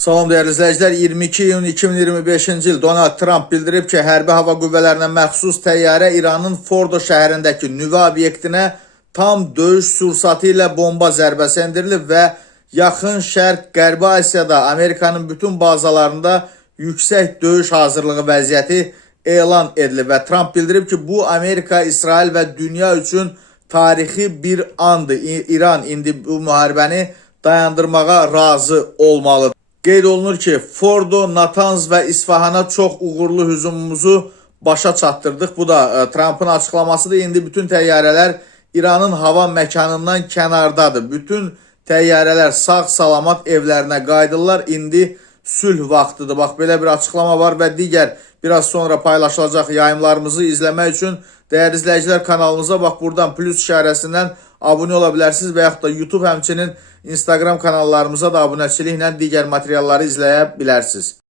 Salam dəyərli izləyicilər, 22 iyun 2025-ci il Donald Trump bildirib ki, hərbi hava qüvvələrinə məxsus təyyarə İranın Fordo şəhərindəki nüvə obyektinə tam döyüş sursatı ilə bomba zərbəsi endirilib və Yaxın Şərq, Qərbi Asiyada Amerikanın bütün bazalarında yüksək döyüş hazırlığı vəziyyəti elan edilib və Trump bildirib ki, bu Amerika, İsrail və dünya üçün tarixi bir andır. İran indi bu müharibəni dayandırmağa razı olmalıdır. Qeyd olunur ki, Fordo, Natanz və İsfahana çox uğurlu hücumumuzu başa çatdırdıq. Bu da Trump'ın açıqlamasıdır. İndi bütün təyyarələr İranın hava məkanından kənardadır. Bütün təyyarələr sağ-salamat evlərinə qayıdırlar. İndi sülh vaxtıdır. Bax, belə bir açıqlama var və digər biraz sonra paylaşılacaq yayımlarımızı izləmək üçün dəyərli izləyicilər kanalımıza bax, buradan plus işarəsindən abunə ola bilərsiniz və yaxud da YouTube, həmçinin Instagram kanallarımıza da abunəçiliklə digər materialları izləyə bilərsiniz.